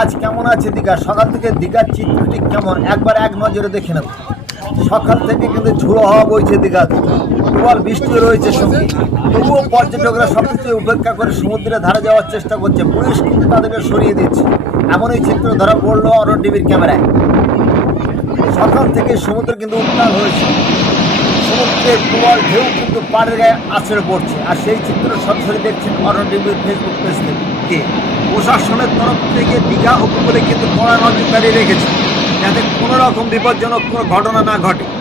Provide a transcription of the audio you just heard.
আজ কেমন আছে দীঘা? সকাল থেকে দীঘার চিত্রটি কেমন? একবার এক নজরে দেখে নেব। সকাল থেকে কিন্তু ঝুড়ো হওয়া বইছে দীঘাতে প্রবল বৃষ্টি রয়েছে সঙ্গে। তবুও পর্যটকরা সব কিছু উপেক্ষা করে সমুদ্রের ধারে যাওয়ার চেষ্টা করছে। পুলিশ কিন্তু তাদেরকে সরিয়ে দিচ্ছে। এমনই চিত্র ধরা পড়ল অরণ টিভির ক্যামেরায়। সকাল থেকে সমুদ্র কিন্তু উত্তাল হয়েছে। সমুদ্রের প্রবল ঢেউ কিন্তু পাড়ের গায়ে আছড়ে পড়ছে। আর সেই চিত্র সরাসরি দেখছেন অরণ টিভির ফেসবুক পেজ থেকে। প্রশাসনের তরফ থেকে দীঘা উপকূলে কিন্তু কড়া নজরদারি রেখেছে। যাতে কোনো রকম বিপজ্জনক কোনো ঘটনা না ঘটে।